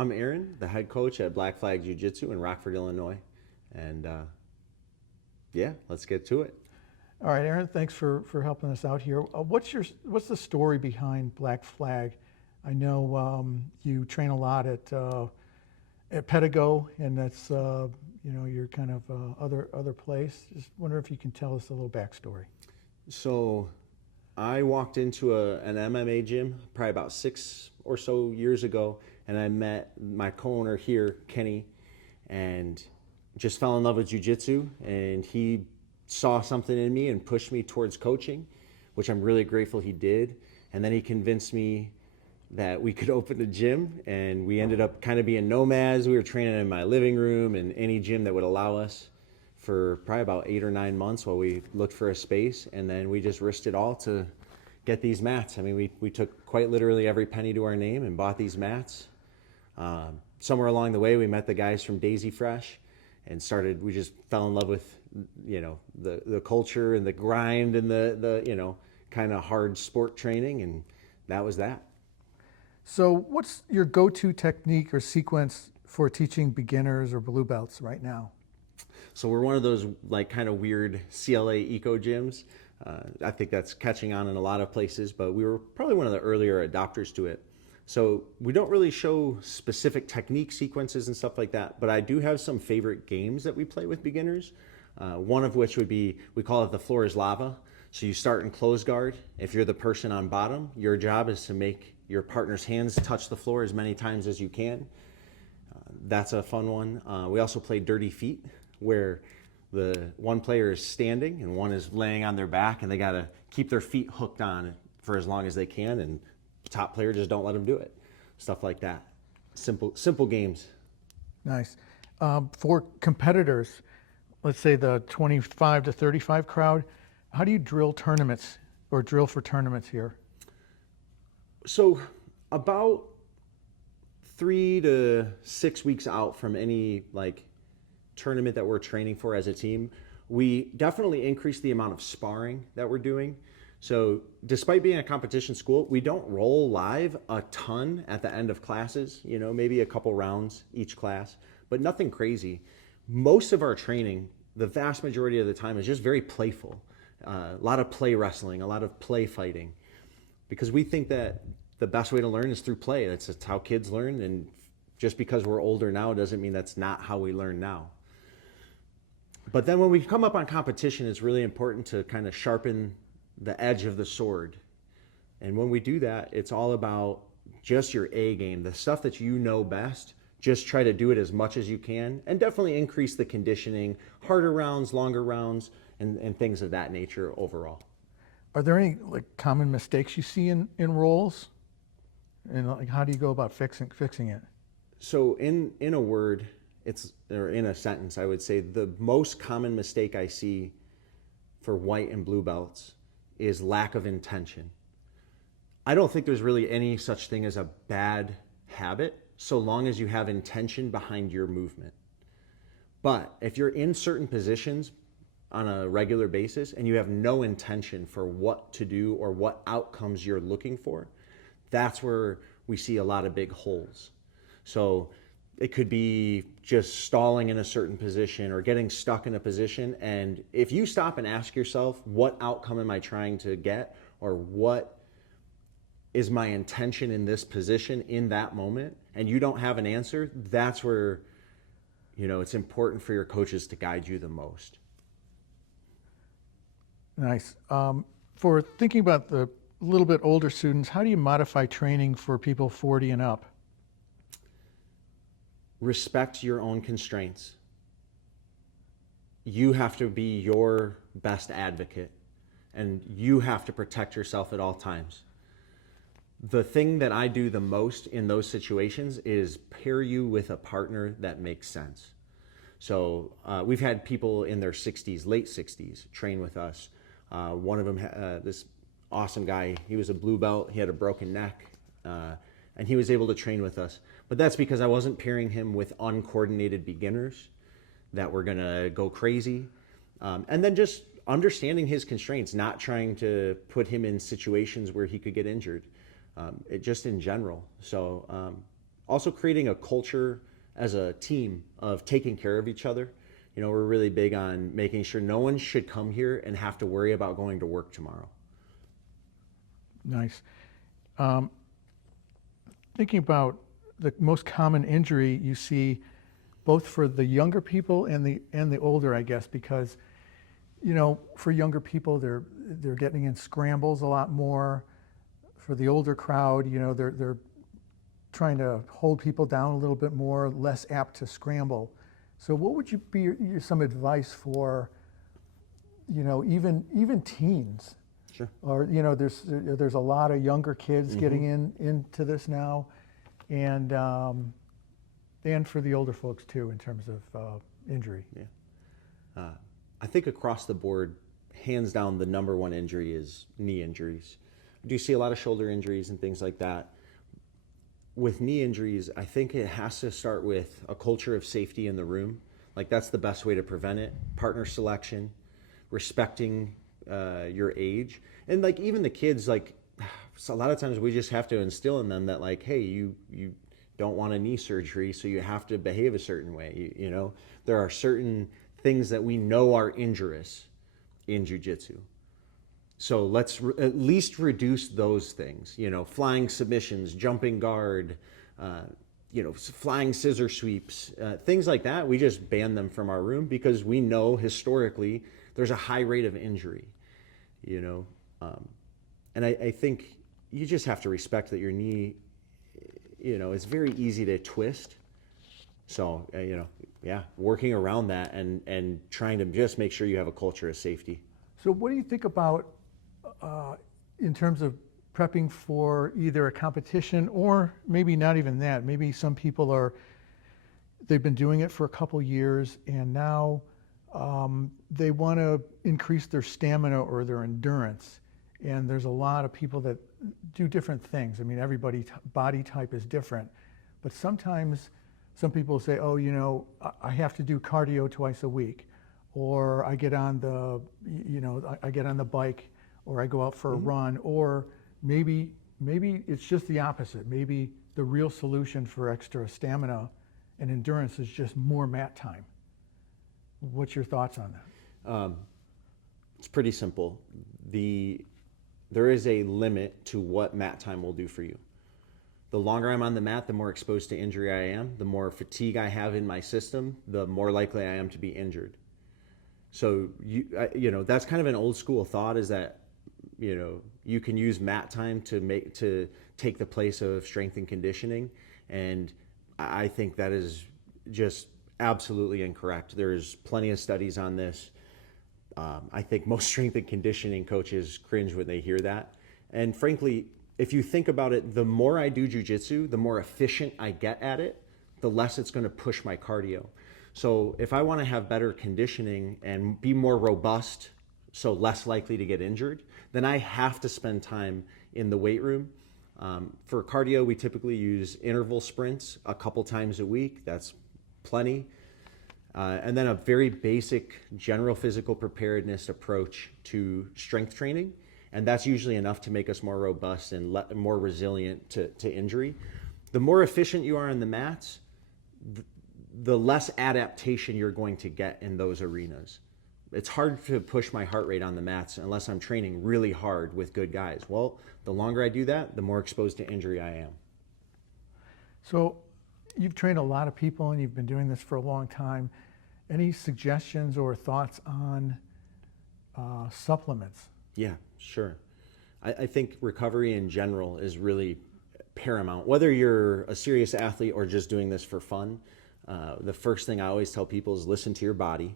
I'm Aaron, the head coach at Black Flag Jiu-Jitsu in Rockford, Illinois. And yeah, let's get to it. All right, Aaron, thanks for helping us out here. What's the story behind Black Flag? I know you train a lot at Pedigo, and that's your kind of other place. Just wonder if you can tell us a little backstory. So I walked into an MMA gym probably about 6 or so years ago, and I met my co-owner here, Kenny, and just fell in love with jiu-jitsu, and he saw something in me and pushed me towards coaching, which I'm really grateful he did. And then he convinced me that we could open a gym, and we ended up kind of being nomads. We were training in my living room and any gym that would allow us for probably about 8 or 9 months while we looked for a space, and then we just risked it all to get these mats. I mean, we took quite literally every penny to our name and bought these mats. Somewhere along the way, we met the guys from Daisy Fresh and we just fell in love with, the culture and the grind and the kind of hard sport training, and that was that. So what's your go-to technique or sequence for teaching beginners or blue belts right now? So we're one of those kind of weird CLA eco gyms. I think that's catching on in a lot of places, but we were probably one of the earlier adopters to it. So we don't really show specific technique sequences and stuff like that, but I do have some favorite games that we play with beginners. One of which would be, we call it the floor is lava. So you start in closed guard. If you're the person on bottom, your job is to make your partner's hands touch the floor as many times as you can. That's a fun one. We also play dirty feet, where the one player is standing and one is laying on their back, and they got to keep their feet hooked on for as long as they can, and the top player just don't let them do it. Stuff like that. Simple games. Nice. For competitors, let's say the 25 to 35 crowd, how do you drill tournaments or drill for tournaments here? So about 3 to 6 weeks out from any tournament that we're training for as a team, we definitely increase the amount of sparring that we're doing. So despite being a competition school, we don't roll live a ton at the end of classes, maybe a couple rounds each class, but nothing crazy. Most of our training, the vast majority of the time, is just very playful. A lot of play wrestling, a lot of play fighting, because we think that the best way to learn is through play. That's how kids learn, and just because we're older now doesn't mean that's not how we learn now. But then when we come up on competition, it's really important to kind of sharpen the edge of the sword. And when we do that, it's all about just your A game, the stuff that you know best. Just try to do it as much as you can, and definitely increase the conditioning, harder rounds, longer rounds, and things of that nature overall. Are there any common mistakes you see in rolls? And how do you go about fixing it? So in a word, or in a sentence, I would say the most common mistake I see for white and blue belts is lack of intention. I don't think there's really any such thing as a bad habit, so long as you have intention behind your movement. But if you're in certain positions on a regular basis and you have no intention for what to do or what outcomes you're looking for, that's where we see a lot of big holes. So it could be just stalling in a certain position or getting stuck in a position. And if you stop and ask yourself, what outcome am I trying to get, or what is my intention in this position in that moment, and you don't have an answer, that's where it's important for your coaches to guide you the most. Nice. For thinking about the little bit older students, how do you modify training for people 40 and up? Respect your own constraints. You have to be your best advocate, and you have to protect yourself at all times. The thing that I do the most in those situations is pair you with a partner that makes sense. So we've had people in their 60s, late 60s, train with us. One of them, this awesome guy, he was a blue belt, he had a broken neck, and he was able to train with us. But that's because I wasn't pairing him with uncoordinated beginners that were gonna go crazy. And then just understanding his constraints, not trying to put him in situations where he could get injured. Just in general. So Also creating a culture as a team of taking care of each other. You know, we're really big on making sure no one should come here and have to worry about going to work tomorrow. Nice. Thinking about the most common injury you see, both for the younger people and the older, I guess, because you know, for younger people, they're getting in scrambles a lot more. For the older crowd, you know, they're trying to hold people down a little bit more, less apt to scramble. So, what would you be some advice for, you know, even teens? Sure. Or you know, there's a lot of younger kids getting into this now, and for the older folks too in terms of injury. Yeah. I think across the board, hands down, the number one injury is knee injuries. I do see a lot of shoulder injuries and things like that. With knee injuries, I think it has to start with a culture of safety in the room. Like that's the best way to prevent it. Partner selection, respecting your age, and like even the kids, like so a lot of times we just have to instill in them that like, hey, you don't want a knee surgery, so you have to behave a certain way. You know, there are certain things that we know are injurious in jiu-jitsu. So let's at least reduce those things, you know, flying submissions, jumping guard, you know, flying scissor sweeps, things like that. We just ban them from our room because we know historically there's a high rate of injury, you know. And I think you just have to respect that your knee, you know, it's very easy to twist. So, you know, yeah, working around that and trying to just make sure you have a culture of safety. So, what do you think about in terms of prepping for either a competition or maybe not even that? Maybe some people they've been doing it for a couple years and now they want to increase their stamina or their endurance. And there's a lot of people that do different things. I mean, everybody's body type is different, but sometimes some people say, oh, you know, I have to do cardio twice a week, or I get on the, you know, I get on the bike, or I go out for a run, or maybe it's just the opposite. Maybe the real solution for extra stamina and endurance is just more mat time. What's your thoughts on that? It's pretty simple. There is a limit to what mat time will do for you. The longer I'm on the mat, the more exposed to injury I am. The more fatigue I have in my system, the more likely I am to be injured. So you know, that's kind of an old school thought, is that, you know, you can use mat time to take the place of strength and conditioning, and I think that is just absolutely incorrect. There's plenty of studies on this. I think most strength and conditioning coaches cringe when they hear that. And frankly, if you think about it, the more I do jiu-jitsu, the more efficient I get at it, the less it's going to push my cardio. So if I want to have better conditioning and be more robust, so less likely to get injured, then I have to spend time in the weight room. For cardio, we typically use interval sprints a couple times a week. That's plenty. And then a very basic general physical preparedness approach to strength training. And that's usually enough to make us more robust and more resilient to injury. The more efficient you are on the mats, the less adaptation you're going to get in those arenas. It's hard to push my heart rate on the mats unless I'm training really hard with good guys. Well, the longer I do that, the more exposed to injury I am. So you've trained a lot of people and you've been doing this for a long time. Any suggestions or thoughts on supplements? Yeah, sure. I think recovery in general is really paramount. Whether you're a serious athlete or just doing this for fun, the first thing I always tell people is listen to your body.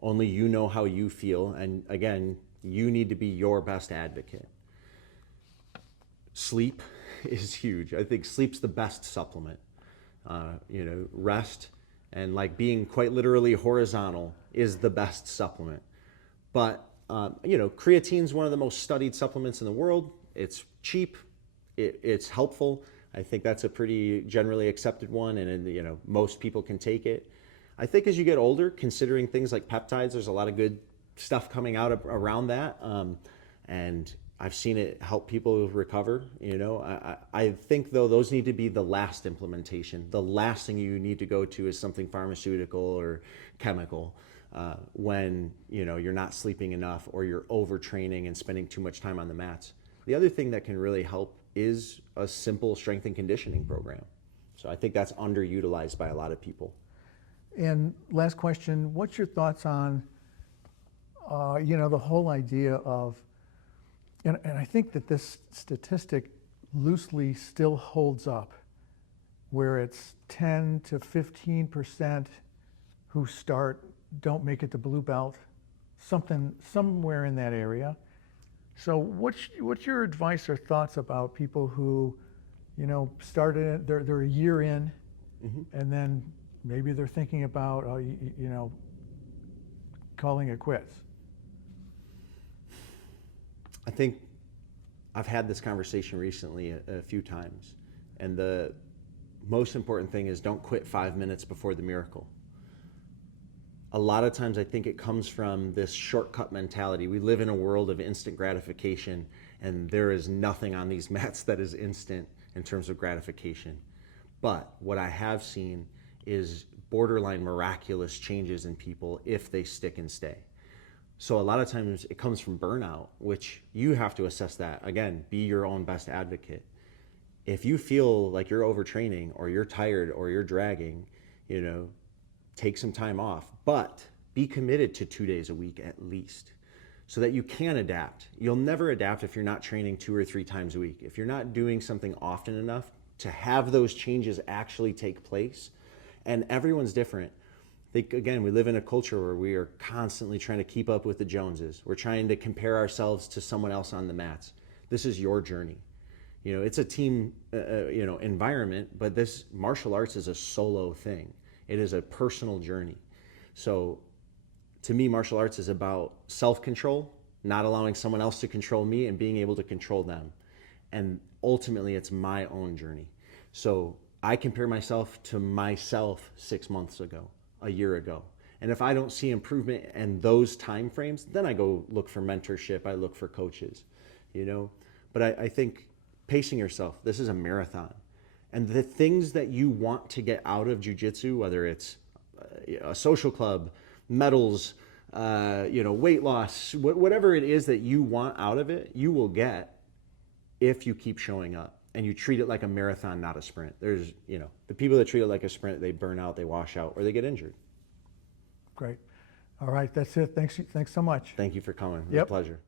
Only you know how you feel. And again, you need to be your best advocate. Sleep is huge. I think sleep's the best supplement. You know, rest and like being quite literally horizontal is the best supplement. But, you know, creatine's one of the most studied supplements in the world. It's cheap. It's helpful. I think that's a pretty generally accepted one, and you know, most people can take it. I think as you get older, considering things like peptides, there's a lot of good stuff coming out around that. And I've seen it help people recover. I think though those need to be the last implementation. The last thing you need to go to is something pharmaceutical or chemical when you're not sleeping enough or you're overtraining and spending too much time on the mats. The other thing that can really help is a simple strength and conditioning program. So I think that's underutilized by a lot of people. And last question, what's your thoughts on, the whole idea of, and I think that this statistic loosely still holds up, where it's 10 to 15% who don't make it to blue belt, somewhere in that area. So what's your advice or thoughts about people who, started, they're a year in, and then maybe they're thinking about, calling it quits? I think I've had this conversation recently a few times, and the most important thing is don't quit 5 minutes before the miracle. A lot of times I think it comes from this shortcut mentality. We live in a world of instant gratification, and there is nothing on these mats that is instant in terms of gratification. But what I have seen is borderline miraculous changes in people if they stick and stay. So a lot of times it comes from burnout, which you have to assess that. Again, be your own best advocate. If you feel like you're overtraining or you're tired or you're dragging, take some time off, but be committed to 2 days a week at least so that you can adapt. You'll never adapt if you're not training 2 or 3 times a week. If you're not doing something often enough to have those changes actually take place, and everyone's different. Again, we live in a culture where we are constantly trying to keep up with the Joneses. We're trying to compare ourselves to someone else on the mats. This is your journey. It's a team, environment, but this martial arts is a solo thing. It is a personal journey. So to me, martial arts is about self-control, not allowing someone else to control me and being able to control them. And ultimately, it's my own journey. So I compare myself to myself 6 months ago, a year ago. And if I don't see improvement in those time frames, then I go look for mentorship. I look for coaches, But I think pacing yourself, this is a marathon. And the things that you want to get out of jiu-jitsu, whether it's a social club, medals, weight loss, whatever it is that you want out of it, you will get if you keep showing up and you treat it like a marathon, not a sprint. There's, the people that treat it like a sprint, they burn out, they wash out, or they get injured. Great. All right, that's it. Thanks so much. Thank you for coming. It was Yep. a pleasure.